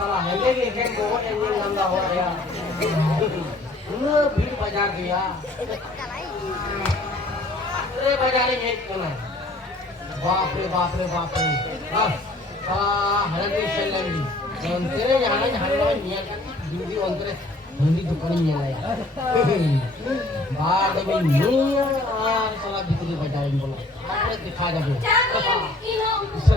salah hende ke kan bawa yang nanda हो ya ये भीड़ बाजार दिया अरे बाजार में कौन बाप रे बाप रे बाप रे हरदी सेलेंडी तेरे यहाँ हरना निया kan हिंदी अंतरे हिंदी दुकान निया lah ya बाद में निया salah भीतरी बाजार में बोला आपने दिखा जाबो इसे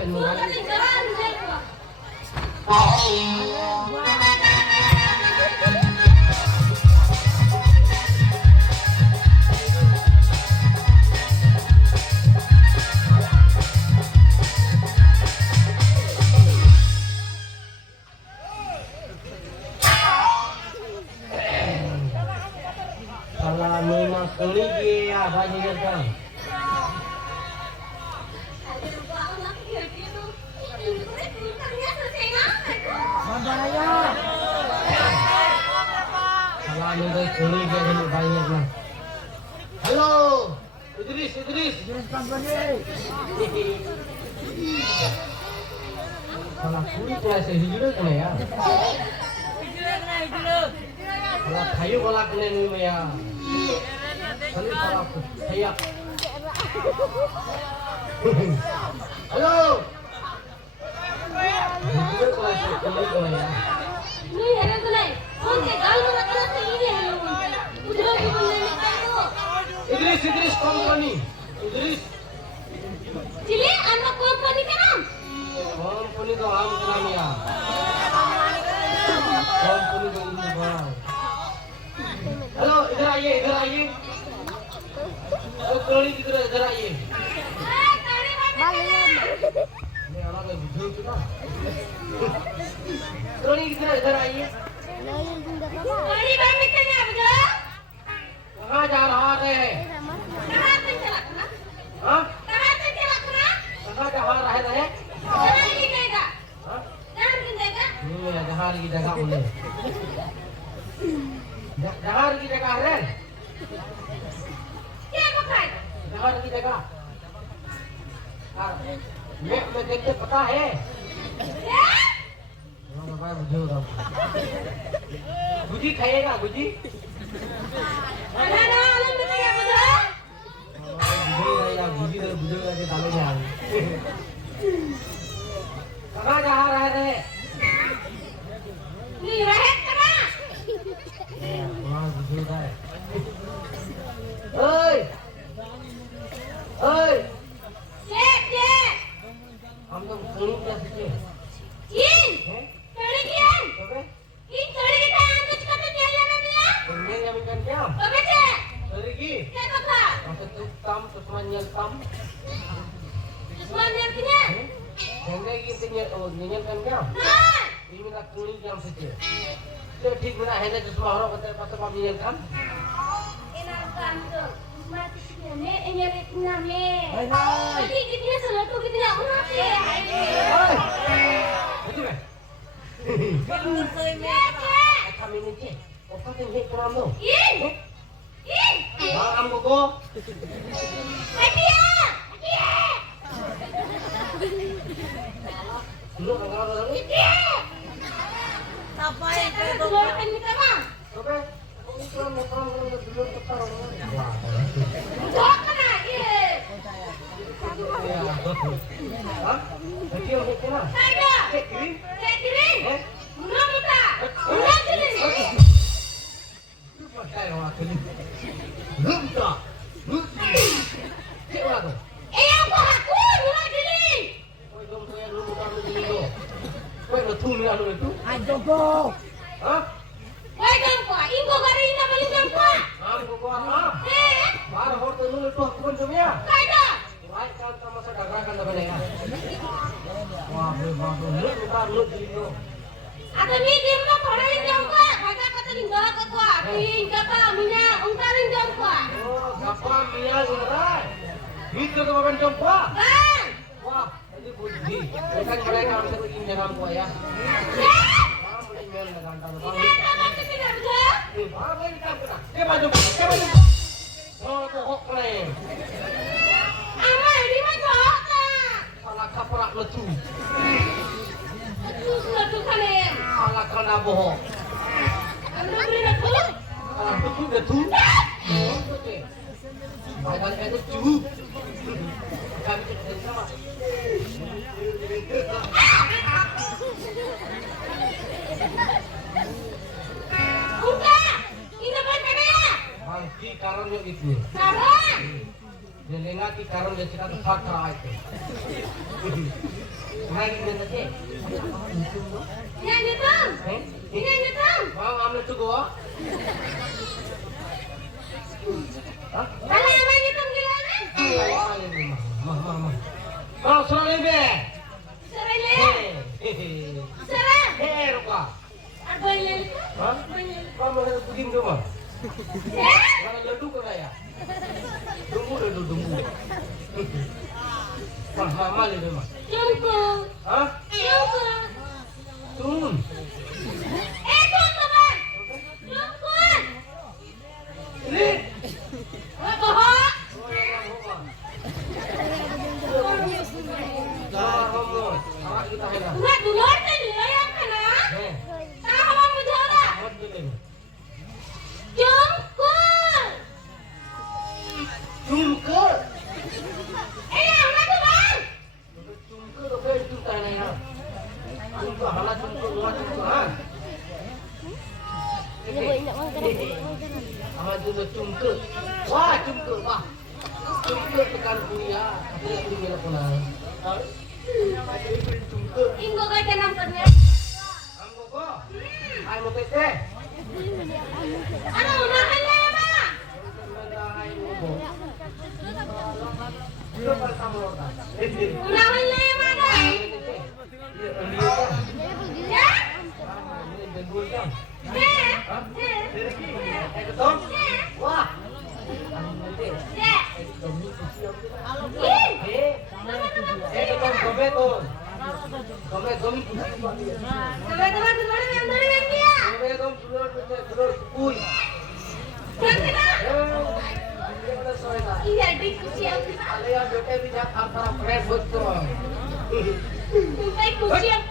kalau memang kali dia apa je kan kalau memang kali dia ni banyak lah halo Idris company kalau kuli kelas hijau kan ya kalau kayu bola kena ni ya kali kalau saya halo hijau kelas kali kan ya ni ada tu ni oke kalau nak kelas ini hello udah boleh Idris company Idris Cili anak company kan company तो हम नाम या company तो ini bang hello इधर आइए तो कड़ी इधर आइए ये अलग है बुझो ना कड़ी इधर आइए कड़ी बार में क्या बुझो कहाँ जा रहा है कहाँ से चला ना हाँ कहाँ से चला ना कहाँ जा रहा है जहाँ की जगह हाँ जहाँ की जगह बोले जहाँ की जगह है क्या बखाई जहाँ की जगह मैं देख के पता है गुजी खाइएगा गुजी गुजी डाले कहाँ जा रहे थे हम तो कड़ी क्या सीखे कड़ी क्या इन कड़ी की टाइम कुछ करते चल जाना मिया तुमने क्या मिल क्या कब से कड़ी की क्या पता मत तू काम सुस्मानियल काम सुस्मानियल किने होंगे की नियल kan क्या ini minta kuli jam saja तो ठीक बना है ना चश्मा हो रहा है पता पाप nil kan enak kan tuh mati sini ini rekna me tadi kita salah tuh kita nak ulang sih betul kan betul sih me kami ni je apa yang hek kurang tu Bang Gogo Adia dulu kan kalau dulu apa yang kau kan kita mah oke dulu tetar kena ye hah kecil kena saya kiri mula muta mula kiri pakai orang kiri muta siapa tu aku mula kiri oi dong saya dulu muta kiri tu oi betul ni anu itu ayo go hah oi dong ingo gari ina balik dong Gogo बाहर हो तो नूल तो कौन जमिया कायदा भाई काम का मसा डगरा kan dah balik wah nूल उतार नूल दिलो ada ni dia mah korein jam ka kata kata tinggal ke kwa ring kata minya ungkarin jam kwa oh kapa minya ungkarai itu tu bukan jam kwa wah ini budi bukan mereka harus ikut jam kwa ya boleh main dengan tamu cái bà dùng thôi cô hốc này đi mà chó à là khắp lạc là chủ là chủ khăn em bohong. Ano ba rin ako? Betul betul. Badan itu cukup. Kami tidak sama. Buka! Ini apa kaya? Bangki karon yo itu. Karon! Jelena ki karon yo kita tak kara itu. Hari ini nanti. Yan ito! Yan ito! Bang amne tu gua. Hah? Wala naman itong gilangan! Mama. Bang suruh be. Sarili! Hehehe. Sara! Ruka. Aboy lang ito? Hah? Kamu ada begini dong, Eh? Mana ledu ke saya? Dumbu. Mahal itu mah. Tunggu! Hah? Tunggu! Turun. Tunggu ba? Tunggu! Ini. Apa ho? Udah dulur kan dilayang ka na? Tahawa mo dala! Jungkul! Jungkul. Ayan, ano ba? Jungkul apa itu tanahnya? Jungkul halat jungkul luar jungkul ah. Sama juga jungkul. Wah jungkul wah. Jungkul tekan kuliah. Ada yang dimiliki pula. Jungkul. Inggo ka dyan ang kanya? Anggo ko. Ay mo tete. Ano, unahan na ba? Unahan na ba na? Ya? Wah. Ya? Teman-teman, teman yang dari yang dia. Iya, diskusi yang kita. Sampai kusi yang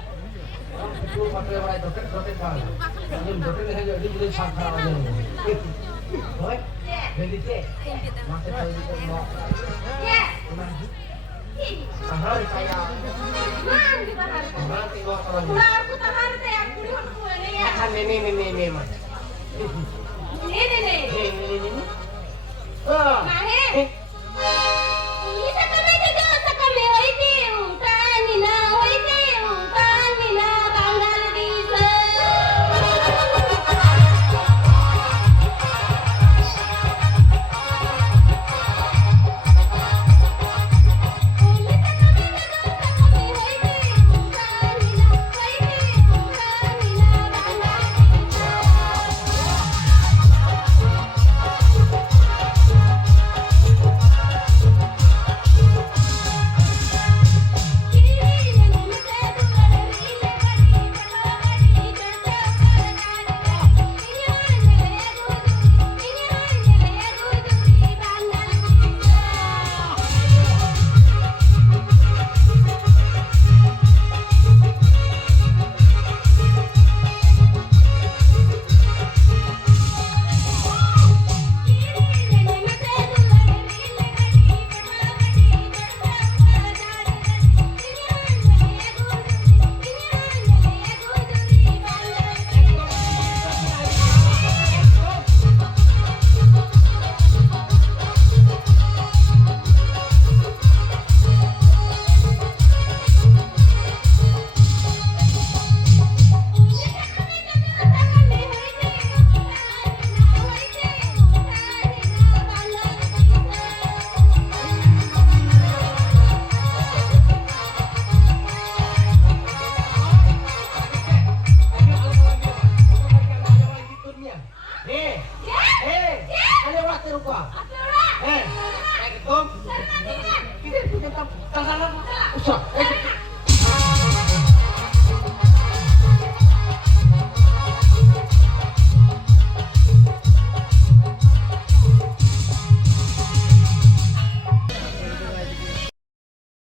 ya. Ahar saya. Man, di ba harta? Wala ako ta harta ya. Kulo ko na ya. Akan ini mah. Ini. Ah. Nahe. Isa kami dito sa kami. Waiti, kanina. Waiti, kanina. Tanggal dito. Usah.